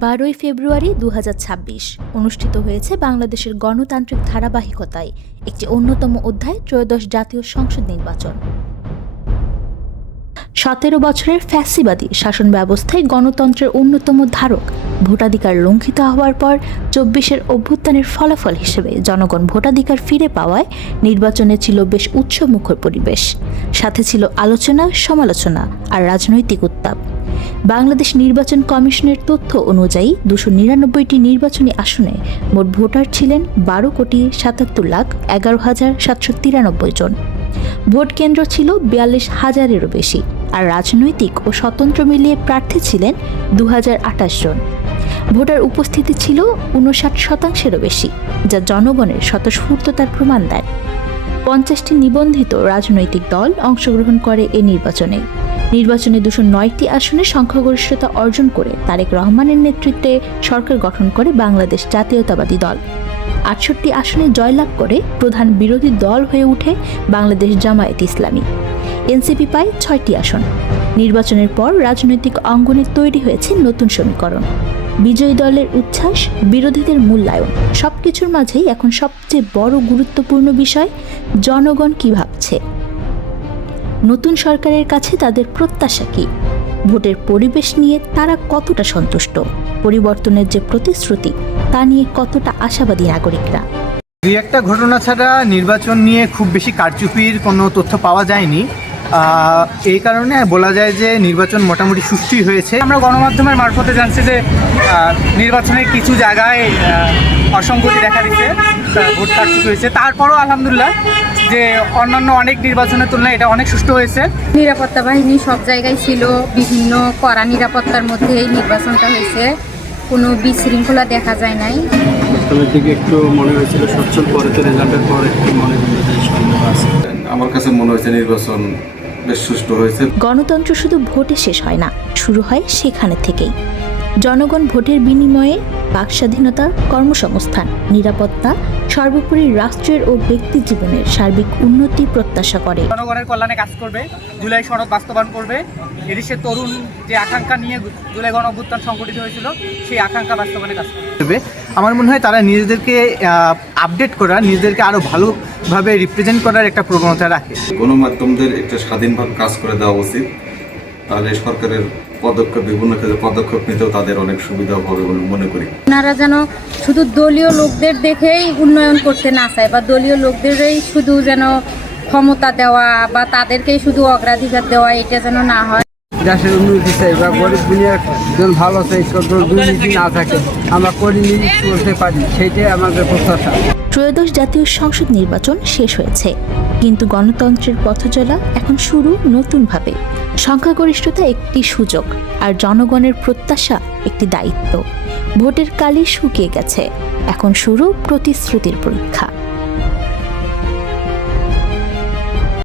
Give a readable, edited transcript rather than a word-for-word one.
12 ফেব্রুয়ারি 2026 অনুষ্ঠিত হয়েছে বাংলাদেশের গণতান্ত্রিক ধারাবাহিকতায় একটি অন্যতম অধ্যায় ত্রয়োদশ জাতীয় সংসদ নির্বাচন। 17 বছরের ফ্যাসিবাদী শাসন ব্যবস্থায় গণতন্ত্রের অন্যতম ধারক ভোটাধিকার লঙ্ঘিত হওয়ার পর 24-এর অভ্যুত্থানের ফলাফল হিসেবে জনগণ ভোটাধিকার ফিরে পাওয়ায় নির্বাচনে ছিল বেশ উৎসবমুখর পরিবেশ, সাথে ছিল আলোচনা, সমালোচনা আর রাজনৈতিক উত্তাপ। বাংলাদেশ নির্বাচন কমিশনের তথ্য অনুযায়ী 299টি নির্বাচনী আসনে মোট ভোটার ছিলেন 12,77,11,793 জন। ভোট কেন্দ্র ছিল 42,000-এরও বেশি, আর রাজনৈতিক ও স্বতন্ত্র মিলিয়ে প্রার্থী ছিলেন 2,028 জন। ভোটার উপস্থিতি ছিল 59%-এরও বেশি, যা জনগণের স্বতঃস্ফূর্ততার প্রমাণ দেয়। 50টি নিবন্ধিত রাজনৈতিক দল অংশগ্রহণ করে এই নির্বাচনে। 209টি আসনে সংখ্যাগরিষ্ঠতা অর্জন করে তারেক রহমানের নেতৃত্বে সরকার গঠন করে বাংলাদেশ জাতীয়তাবাদী দল। 68টি আসনে জয়লাভ করে প্রধান বিরোধী দল হয়ে ওঠে বাংলাদেশ জামায়াত ইসলামী। এনসিপি পায় 6টি আসন। নির্বাচনের পর রাজনৈতিক অঙ্গনে তৈরি হয়েছে নতুন সমীকরণ। বিজয়ী দলের উচ্ছ্বাস, বিরোধীদের মূল্যায়ন, সবকিছুর মাঝেই এখন সবচেয়ে বড় গুরুত্বপূর্ণ বিষয় জনগণ কি ভাবছে। নতুন সরকারের কাছে তাদের প্রত্যাশা কি? ভোটের পরিবেশ নিয়ে তারা কতটা সন্তুষ্ট? পরিবর্তনের যে প্রতিশ্রুতি, তা নিয়ে কতটা আশাবাদী নাগরিকরা? দুই একটা ঘটনা ছাড়া নির্বাচন নিয়ে খুব বেশি কারচুপির কোনো তথ্য পাওয়া যায়নি। এই কারণে বলা যায় যে নির্বাচন মোটামুটি সুষ্ঠুই হয়েছে। আমরা গণমাধ্যমের মারফতে জানছি যে নির্বাচনের কিছু জায়গায় অসঙ্গতি দেখা দিচ্ছে, ভোট কারচুপি হয়েছে। তারপরও আলহামদুলিল্লাহ যে অন্যান্য অনেক নির্বাচনের তুলনায় এটা অনেক সুষ্ঠু হয়েছে। নিরাপত্তা বাহিনী সব জায়গায় ছিল, বিভিন্ন কড়া নিরাপত্তার মধ্যে এই নির্বাচনটা হয়েছে, কোনো বিশৃঙ্খলা দেখা যায় নাই। প্রথমের দিকে একটু মনে হয়েছিল সচ্ছল, পরে তো রেজাল্টের পর একটু মনে সন্দেহ আছে। আমার কাছে মনে হয়েছে নির্বাচন বেশ সুষ্ঠু হয়েছে। গণতন্ত্র শুধু ভোটে শেষ হয় না, শুরু হয় সেখানে থেকেই। জনগণ ভোটের বিনিময়ে বাক স্বাধীনতা, কর্মসংস্থান, নিরাপত্তা, সর্বোপরি রাষ্ট্রের ও ব্যক্তি জীবনের সার্বিক উন্নতি প্রত্যাশা করে। জনগণের কল্যাণে কাজ করবে, জুলাই সনদ বাস্তবায়ন করবে। এদেশের তরুণ যে আকাঙ্ক্ষা নিয়ে জুলাই গণ অভ্যুত্থান সংগঠিত হয়েছিল, সেই আকাঙ্ক্ষা বাস্তবায়নে কাজ করবে। আমার মনে হয় তারা নিজেদেরকে আপডেট করা, নিজেদেরকে আরও ভালোভাবে রিপ্রেজেন্ট করার একটা প্রবণতা রাখে। গণমাধ্যমদের একটা স্বাধীনভাবে কাজ করে দেওয়া উচিত, তাহলে সরকারের বিভিন্ন ক্ষেত্রে পদক্ষেপ নিতেও তাদের অনেক সুবিধা হবে বলে মনে করি। ওনারা যেন শুধু দলীয় লোকদের দেখেই উন্নয়ন করতে না চায়, বা দলীয় লোকদেরই শুধু যেন ক্ষমতা দেওয়া বা তাদেরকেই শুধু অগ্রাধিকার দেওয়া, এটা যেন না হয়। দেশের উন্নতি চাই বা গরিব দুনিয়ার জন ভালো চাই, দুর্নীতি না থাকে, আমরা করিনি করতে পারি, সেইটাই আমাদের প্রত্যাশা। ত্রয়োদশ জাতীয় সংসদ নির্বাচন শেষ হয়েছে, কিন্তু গণতন্ত্রের পথচলা এখন শুরু নতুনভাবে। সংখ্যাগরিষ্ঠতা একটি সুযোগ, আর জনগণের প্রত্যাশা একটি দায়িত্ব। ভোটের কালি শুকিয়ে গেছে, এখন শুরু প্রতিশ্রুতির পরীক্ষা।